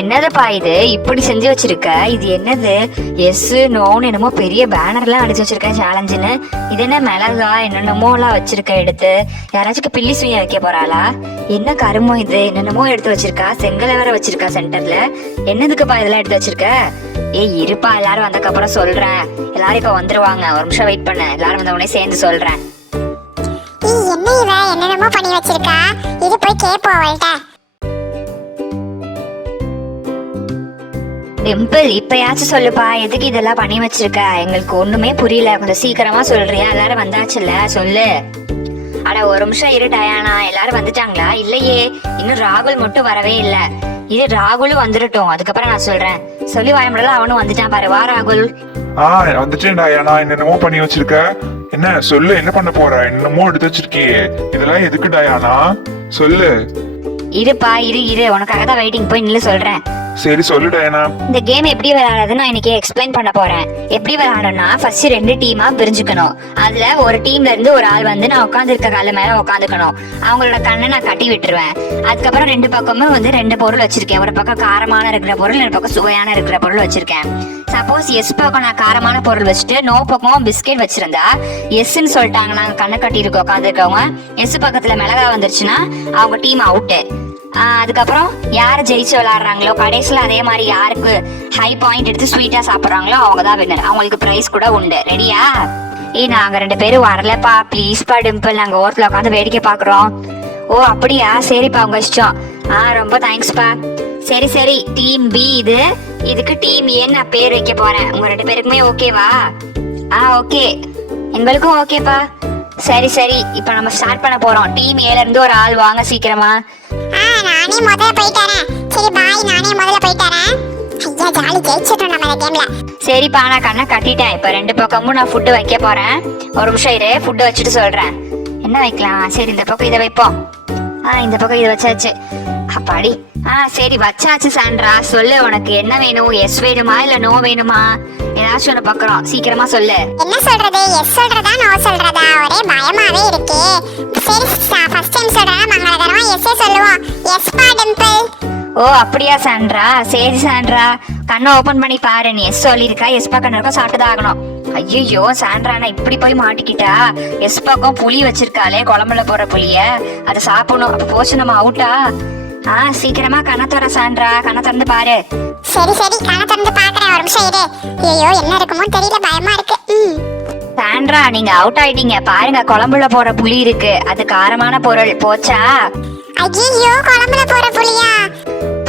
என்னதுப்பா இது இப்படி செஞ்சு வச்சிருக்க? இது என்னது? எஸ் நோன்னு என்னமோ பெரிய பேனர்லாம் அடிச்சு வச்சிருக்க சேலஞ்சுன்னு. இது என்ன மிளகா என்னென்னமோ எல்லாம் வச்சிருக்க எடுத்து? யாராச்சும் பில்லி சுய வைக்க போறாளா? என்ன கருமோ இது? என்னென்னமோ எடுத்து வச்சிருக்கா. செங்கலை வேற வச்சிருக்கா சென்டர்ல. என்னதுக்குப்பா இதெல்லாம் எடுத்து வச்சிருக்க? ஏய் இருப்பா, எல்லாரும் வந்ததுக்கப்புறம் சொல்றேன். எல்லாரும் இப்ப வந்துருவாங்க, ஒரு நிமிஷம் வெயிட் பண்ண. எல்லாரும் வந்த உடனே சேர்ந்து சொல்றேன். என்ன இவ என்னென்னமோ பண்ணி வச்சிருக்கா? இது போய் கேப்போம் அவள்கிட்ட. டிம்பிள், இப்பயாச்சும் சொல்லுப்பா, எதுக்கு இதெல்லாம் பண்ணி வச்சிருக்க? எங்களுக்கு ஒண்ணுமே புரியல. கொஞ்சம் சீக்கிரமா சொல்றியா? எல்லாரும் வந்தாச்சுல்ல, சொல்லு. அட ஒரு நிமிஷம் இரு டயானா. எல்லாரும் வந்துட்டாங்களா? இல்லையே, இன்னும் ராகுல் மட்டும் வரவே இல்ல. இது ராகுலும் வந்துடட்டும், அதுக்கப்புறம் நான் சொல்றேன். சொல்லி வாயமுடல, அவனும் வந்துட்டான் பாரு. வா ராகுல். வந்துட்டேன் டயானா. என்னென்னமோ பண்ணி வச்சிருக்க. என்ன சொல்லு, என்ன பண்ண போற? என்னமோ எடுத்து வச்சிருக்கியே, இதெல்லாம் எதுக்கு டயானா? சொல்லு. இருப்பா, இரு உனக்காக தான் வெயிட்டிங். போய் நில்லு, சொல்றேன். சரி சொல்லு டயானா. இந்த கேம் எப்படி விளையாடுறது நான் இன்னைக்கு எக்ஸ்பிளைன் பண்ண போறேன். எப்படி விளையாடணும்னா, ஃபர்ஸ்ட் 2 டீமா பிரிஞ்சுக்கணும். அதுல ஒரு டீம்ல இருந்து ஒரு ஆள் வந்து நான் உட்கார்ந்து இருக்க கால மேல உட்காந்துக்கணும். அவங்களோட கண்ணை நான் கட்டி விட்டுருவேன். அதுக்கப்புறம் 2 பக்கமும் வந்து 2 பொருள் வச்சிருக்கேன். ஒரு பக்கம் காரமான இருக்கிற பொருள், ஒரு பக்கம் சுவையான இருக்கிற பொருள் வச்சிருக்கேன். சப்போஸ் எஸ் பக்கம் நான் காரமான பொருள் வச்சுட்டு நோ பக்கம் பிஸ்கெட் வச்சிருந்தா எஸ்ன்னு சொல்லிட்டாங்க, நாங்க கண்ணை கட்டி இருக்க உட்காந்துருக்கவங்க. எஸ் பக்கத்துல மிளகா வந்துருச்சுன்னா அவங்க டீம் அவுட்டு. அதுக்கப்புறம் யாரு ஜெயிச்சு விளையாடுறாங்களோ கடைசியில அதே மாதிரி யாருக்கு ஹை பாயிண்ட் எடுத்து ஸ்வீட்டா சாப்பிடுறாங்களோ அவங்க தான் வின்னர். அவங்களுக்கு பிரைஸ் கூட உண்டு. ரெடியா? நாங்க 2 பேரும் வரலப்பா, ப்ளீஸ் பா டிம்பிள், நாங்க ஓரத்துல உட்காந்து வேடிக்கை பாக்குறோம். ஓ அப்படியா? சரிப்பா, உங்க இஷ்டம். ரொம்ப தேங்க்ஸ்பா. சரி டீம் பி இதுக்கு டீம் ஏன்னு நான் பேர் வைக்க போறேன். உங்க 2 பேருக்குமே ஓகேவா? ஓகே, எங்களுக்கும் ஓகேப்பா. சரி இப்ப நம்ம ஸ்டார்ட் பண்ண போறோம். டீம் ஏல இருந்து ஒரு ஆள் வாங்க சீக்கிரமா. நானே முதல்ல போயிட்டறேன். சரி பாய், நானே முதல்ல போயிட்டறேன். ஐயா ஜாலி, ஜெயிச்சிட்டோம் நம்ம இந்த கேம்ல. சரிப்பா, நான் கண்ணை கட்டிட்டேன். இப்ப 2 பக்கமும் நான் ஃபுட் வைக்க போறேன். ஒரு நிமிஷம் இரு, ஃபுட் வச்சுட்டு சொல்றேன். என்ன வைக்கலாம்? சரி இந்த பக்கம் இதை வைப்போம். இந்த பக்கம் இதை வச்சாச்சு. அப்பாடி. சரி வச்சாச்சு. சாண்ட்ரா சொல்லு, உனக்கு என்ன வேணும்? எஸ் வேணுமா இல்ல நோ வேணுமா? ஏதாச்சும் ஒண்ணு பாக்குறோம், சீக்கிரமா சொல்லு. என்ன சொல்றது? எஸ் சொல்றதா நோ சொல்றதா? ஒரே பயமாவே இருக்கே. சரி ஃபர்ஸ்ட் டைம் சொல்றேன், மங்களகரமா எஸ்ஸே சொல்லுவோம். எஸ் பா டிம்பிள். ஓ அப்படியா சாண்ட்ரா? சரி சாண்ட்ரா, கண்ணை ஓபன் பண்ணி பாரு. நீ எஸ் சொல்லிருக்கா, எஸ் பக்கம் இருக்கா, சாப்பிட்டுதான் ஆகணும். ஐயோ சாண்ட்ரா, நான் இப்படி போய் மாட்டிக்கிட்டா. எஸ் பக்கம் புளி வச்சிருக்காளே, குழம்புல போற புளிய, அதை சாப்பிடணும். அப்ப போச்சு, நம்ம அவுட்டா? சீக்கிரமா கண்ணை தர சாண்ட்ரா, கண்ணை திறந்து பாரு. சரி கண்ணை திறந்து பாக்குறேன், ஒரு நிமிஷம் இரு. ஐயோ என்ன இருக்குமோ தெரியல, பயமா இருக்கு. சாண்ட்ரா நீங்க அவுட் ஆயிட்டீங்க. பாருங்க, குழம்புல போற புளி இருக்கு, அது காரமான பொருள். போச்சா? ஐயோ குழம்புல போற புளியா?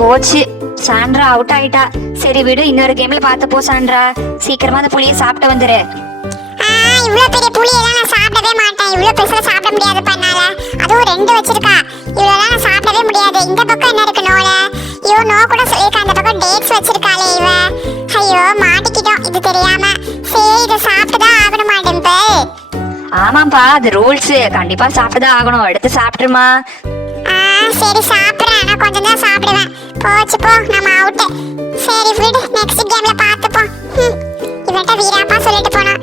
போச்சு, சாண்ட்ரா அவுட் ஆயிட்டா. சரி விடு, இன்னொரு கேம்ல பார்த்து போ சாண்ட்ரா. சீக்கிரமா அந்த புளியை சாப்பிட்டு வந்துரு. இவ்வளவு பெரிய புளியெல்லாம் நான் சாப்பிடவே மாட்டேன். இவ்வளவு பெருசா சாப்பிட முடியாது பண்ணால. அதுவும் 2 வச்சிருக்கா. இவ்வளவு நான் சாப்பிடவே முடியாது. இந்த பக்கம் என்ன இருக்கு? நோல. ஐயோ நோ கூட சொல்லிருக்கா. அந்த பக்கம் டேட்ஸ் வச்சிருக்காளே இவ. ஐயோ மாட்டிக்கிட்டோம் இது தெரியாம. சரி இதை சாப்பிட்டுதான் ஆகணுமா டிம்பிள்? ஆமாப்பா, அது ரூல்ஸ். கண்டிப்பா சாப்பிட்டுதான் ஆகணும். எடுத்து சாப்பிட்டுருமா. சரி சாப்பிடுறேன், ஆனா கொஞ்சம் தான் சாப்பிடுவேன். போச்சு போ, நம்ம அவுட். சரி விடு, நெக்ஸ்ட் கேம்ல பாத்துப்போம். இவன்ட்ட வீராப்பா சொல்லிட்டு போனா.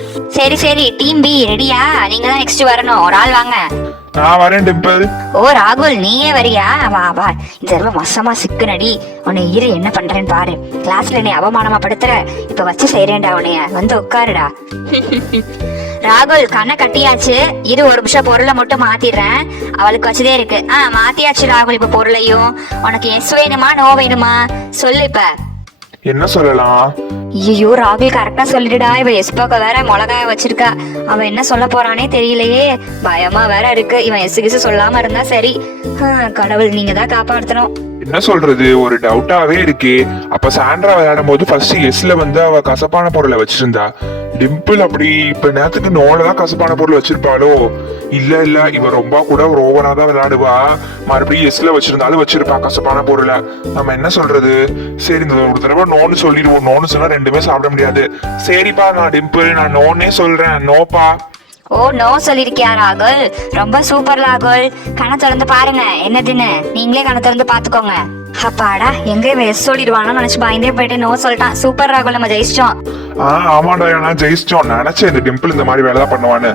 சரி டீம் பி ரெடியா? நீங்க தான் நெக்ஸ்ட் வரணும். ஒரு ஆள் வாங்க. நான் வரேன் டிம்பிள். ஓ ராகுல், நீயே வரியா? வா இந்த தடவை மசமா சிக்குனடி. உன்னை இரு என்ன பண்றேன்னு பாரு. கிளாஸ்ல நீ அவமானமா படுத்துற, இப்ப வச்சு செய்யறேன்டா. உன்னைய வந்து உட்காருடா. ராகுல் கண்ணை கட்டியாச்சு. இரு ஒரு நிமிஷம் பொருளை மட்டும் மாத்திடுறேன். அவளுக்கு வச்சதே இருக்கு. மாத்தியாச்சு ராகுல். இப்ப பொருளையும் உனக்கு எஸ் வேணுமா நோ வேணுமா சொல்லு. இப்ப என்ன சொல்லலாம்? ஐயோ ராகுல் கரெக்டா சொல்லிடுடா. இவ எஸ் பக்கம் வேற மிளகாய வச்சிருக்கா. அவன் என்ன சொல்ல போறானே தெரியலையே, பயமா வேற இருக்கு. இவன் எஸ் கிசு சொல்லாம இருந்தா சரி. கடவுள் நீங்க தான் காப்பாற்றணும். என்ன சொல்றது, ஒரு டவுட்டாவே இருக்கே. அப்ப சாண்ட்ரா விளையாடும் போது ஃபர்ஸ்ட் எஸ்ல வந்து அவ கசப்பான பொருளை வச்சிருந்தா. டிம்பிள் அப்படி இப்ப நேரத்துக்கு நோலதான் கசப்பான பொருள் வச்சிருப்பாளோ? இல்ல இவ ரொம்ப கூட ஒரு ஓவரா தான் விளையாடுவா. மறுபடியும் எஸ்ல வச்சிருந்தாலும் வச்சிருப்பா கசப்பான பொருளை. நம்ம என்ன சொல்றது? சரி இந்த ஒரு தடவை நோன்னு சொல்லிடுவோம். நோன்னு சொன்னா 2மே சாப்பிட முடியாது. சரிப்பா, நான் டிம்பிள், நான் நோன்னே சொல்றேன். நோப்பா. ஓ நோ சொல்லிருக்கியா ராகுல்? ரொம்ப சூப்பர் ராகுல். கண்ணை திறந்து பாருங்க என்னதுன்னு. நீங்களே கண்ணை திறந்து பாத்துக்கோங்க. அப்பாடா எங்க இவன் எஸ் சொல்லிடுவானு நினைச்சு பயந்தே போயிட்டு நோ சொல்லிட்டான். சூப்பர் ராகுல், நம்ம ஜெயிச்சிட்டோம். ஆமாடா நான் ஜெயிச்சிட்டோம். நினைச்சேன் இந்த டிம்பிள் இந்த மாதிரி வேலை தான் பண்ணுவான்னு.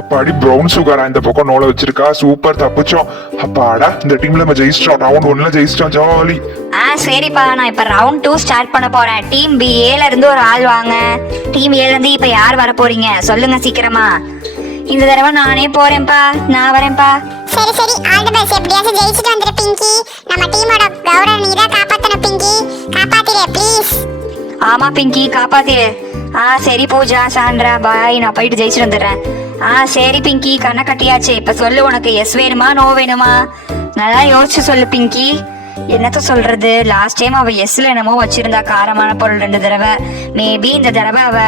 அப்பாடி ப்ரௌன் சுகரா இந்த பக்கம் நோலை வச்சிருக்கா. சூப்பர், தப்பிச்சோம். அப்பாடா இந்த டீம்ல நம்ம ஜெயிச்சிட்டோம். ரவுண்ட் 1ல ஜெயிச்சிட்டோம். ஜாலி. சரிப்பா, நான் இப்ப ரவுண்ட் 2 ஸ்டார்ட் பண்ண போறேன். டீம் B-ல இருந்து ஒரு ஆள் வாங்க. டீம் A ல இருந்து இப்ப யார் வர போறீங்க சொல்லுங்க சீக்கிரமா. இந்த தடவை நானே போறேன்ப்பா, நான் வரேன்ப்பா. சரி சரி, ஆல் தி பெஸ்ட். எப்படியாச்சும் ஜெயிச்சிட்டு வந்துரு பிங்கி. நம்ம டீமோட கௌரவ நீ தான் காப்பாத்தணும் பிங்கி. காப்பாத்திரு ப்ளீஸ். ஆமா பிங்கி, காப்பாத்திரு. சரி பூஜா, சாண்ட்ரா, பாய். நான் போயிட்டு ஜெயிச்சுட்டு வந்துடுறேன். சரி பிங்கி, கண்ணை கட்டியாச்சு. இப்ப சொல்லு, உனக்கு எஸ் வேணுமா நோ வேணுமா? நல்லா யோசிச்சு சொல்லு பிங்கி. என்னத்த சொல்றது, லாஸ்ட் டைம் அவ எஸ்ல என்னமோ வச்சிருந்தா காரமான பொருள் 2 தடவை. மேபி இந்த தடவை அவ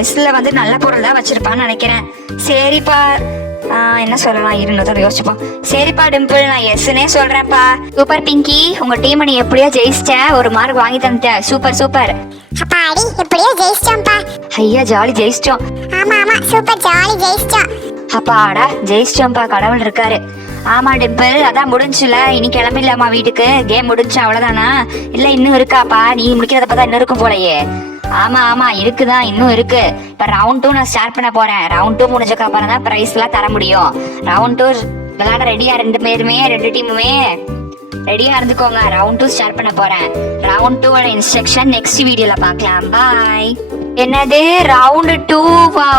எஸ்ல வந்து நல்ல பொருள் தான் வச்சிருப்பான்னு நினைக்கிறேன். சரிப்பா, என்ன சொல்லலாம் இருந்ததை யோசிச்சுப்போம். சரிப்பா டிம்பிள், நான் எஸ்னே சொல்றேன்ப்பா. சூப்பர் பிங்கி, உங்க டீம் நீ எப்படியோ ஜெயிச்சிட்ட. ஒரு மார்க் வாங்கி தந்துட்ட. Super super. அப்பாடி எப்படியோ ஜெயிச்சிட்டோம்ப்பா. ஐயா ஜாலி, ஜெயிச்சிட்டோம். ஆமா ஆமா, சூப்பர், ஜாலி, ஜெயிச்சிட்டோம். அப்பாடா ஜெயிச்சிட்டோம்ப்பா, கடவுள் இருக்காரு. ஆமா டிம்பிள், அதான் முடிஞ்சுல. இனி கிளம்பிடலாமா வீட்டுக்கு? கேம் முடிஞ்சு அவ்வளவுதானா? இல்ல இன்னும் இருக்காப்பா? நீ முடிக்கிறத பார்த்தா இன்னும் இருக்கும் போலயே. ஆமா ஆமா இருக்குதான், இன்னும் இருக்கு. இப்ப ரவுண்ட் 2 நான் ஸ்டார்ட் பண்ண போறேன். ரவுண்ட் 2 முடிஞ்சதுக்கு அப்புறம் தான் பிரைஸ் எல்லாம் தர முடியும். ரவுண்ட் 2 விளையாட ரெடியா 2 டீமுமே ரெடியா இருந்துக்கோங்க. ரவுண்ட் 2 ஸ்டார்ட் பண்ண போறேன். ரவுண்ட் 2 இன்ஸ்ட்ரக்ஷன் நெக்ஸ்ட் வீடியோல பார்க்கலாம். பாய். என்னது ரவுண்ட் 2வா?